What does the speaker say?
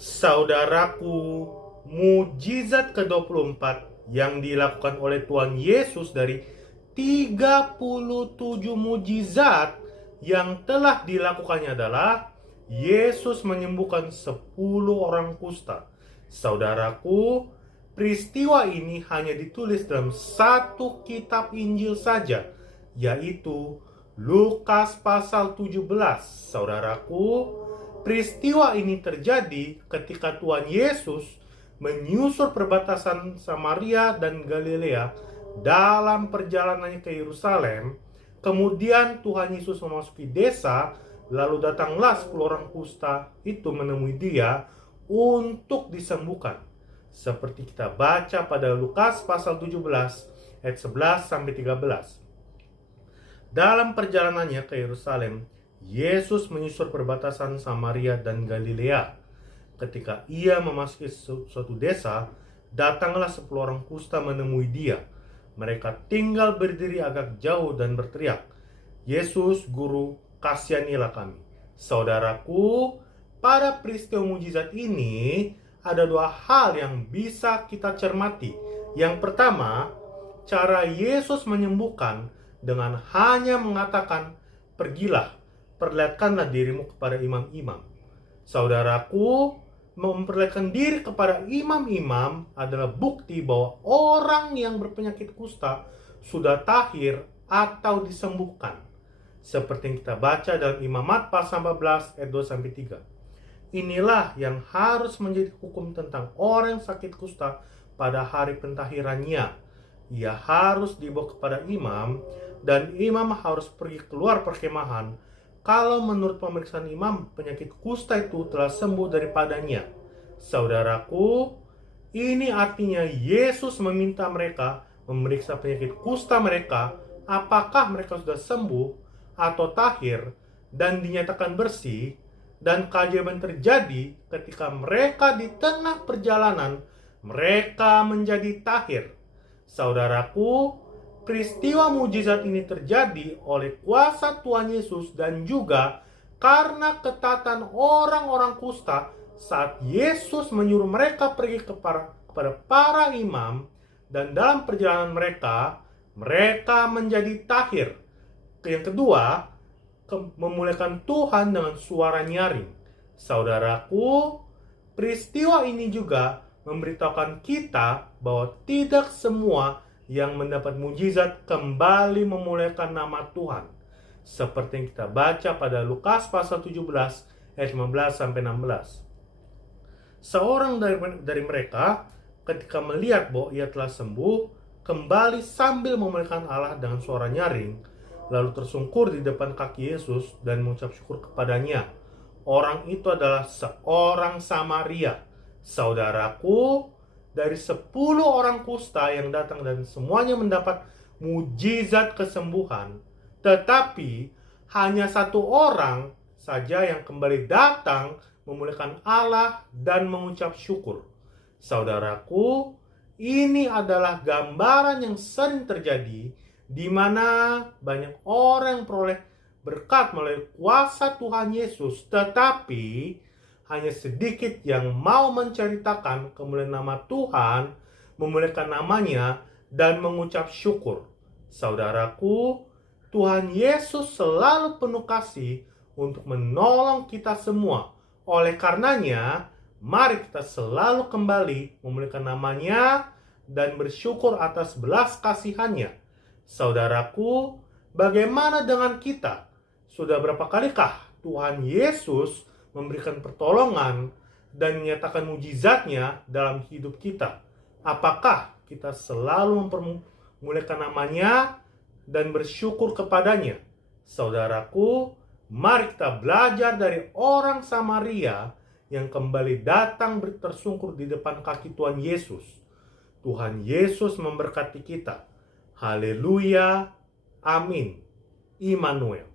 Saudaraku, mujizat ke-24 yang dilakukan oleh Tuhan Yesus dari 37 mujizat yang telah dilakukannya adalah Yesus menyembuhkan 10 orang kusta. Saudaraku, peristiwa ini hanya ditulis dalam satu kitab Injil saja, yaitu Lukas pasal 17. Saudaraku, peristiwa ini terjadi ketika Tuhan Yesus menyusur perbatasan Samaria dan Galilea dalam perjalanannya ke Yerusalem. Kemudian Tuhan Yesus memasuki desa, lalu datanglah 10 orang kusta itu menemui dia untuk disembuhkan. Seperti kita baca pada Lukas pasal 17 ayat 11 sampai 13. Dalam perjalanannya ke Yerusalem, Yesus menyusur perbatasan Samaria dan Galilea. Ketika ia memasuki suatu desa, datanglah 10 orang kusta menemui dia. Mereka tinggal berdiri agak jauh dan berteriak, "Yesus, Guru, kasihanilah kami." Saudaraku, pada peristiwa mujizat ini ada dua hal yang bisa kita cermati. Yang pertama, cara Yesus menyembuhkan dengan hanya mengatakan, "Pergilah, perlihatkanlah dirimu kepada imam-imam." Saudaraku, memperlihatkan diri kepada imam-imam adalah bukti bahwa orang yang berpenyakit kusta sudah tahir atau disembuhkan. Seperti yang kita baca dalam Imamat pasal 14 ayat 2-3. Inilah yang harus menjadi hukum tentang orang yang sakit kusta pada hari pentahirannya. Ia harus dibawa kepada imam, dan imam harus pergi keluar perkemahan kalau menurut pemeriksaan imam penyakit kusta itu telah sembuh daripadanya. Saudaraku, ini artinya Yesus meminta mereka memeriksa penyakit kusta mereka, apakah mereka sudah sembuh atau tahir dan dinyatakan bersih. Dan keajaiban terjadi ketika mereka di tengah perjalanan mereka menjadi tahir. Saudaraku, peristiwa mujizat ini terjadi oleh kuasa Tuhan Yesus dan juga karena ketatan orang-orang kusta saat Yesus menyuruh mereka pergi kepada para imam, dan dalam perjalanan mereka menjadi tahir. Yang kedua, memuliakan Tuhan dengan suara nyaring. Saudaraku, peristiwa ini juga memberitahukan kita bahwa tidak semua yang mendapat mujizat kembali memuliakan nama Tuhan. Seperti yang kita baca pada Lukas pasal 17 ayat 15-16. Seorang dari mereka ketika melihat bahwa ia telah sembuh, kembali sambil memuliakan Allah dengan suara nyaring, lalu tersungkur di depan kaki Yesus dan mengucap syukur kepadanya. Orang itu adalah seorang Samaria. Saudaraku, dari 10 orang kusta yang datang dan semuanya mendapat mujizat kesembuhan, tetapi hanya satu orang saja yang kembali datang memuliakan Allah dan mengucap syukur. Saudaraku, ini adalah gambaran yang sering terjadi di mana banyak orang yang peroleh berkat melalui kuasa Tuhan Yesus, tetapi hanya sedikit yang mau menceritakan kemuliaan nama Tuhan, memuliakan namanya, dan mengucap syukur. Saudaraku, Tuhan Yesus selalu penuh kasih untuk menolong kita semua. Oleh karenanya, mari kita selalu kembali memuliakan namanya dan bersyukur atas belas kasihannya. Saudaraku, bagaimana dengan kita? Sudah berapa kalikah Tuhan Yesus memberikan pertolongan dan menyatakan mujizatnya dalam hidup kita? Apakah kita selalu mempermuliakan namanya dan bersyukur kepadanya? Saudaraku, mari kita belajar dari orang Samaria yang kembali datang tersungkur di depan kaki Tuhan Yesus. Tuhan Yesus memberkati kita. Haleluya, amin. Immanuel.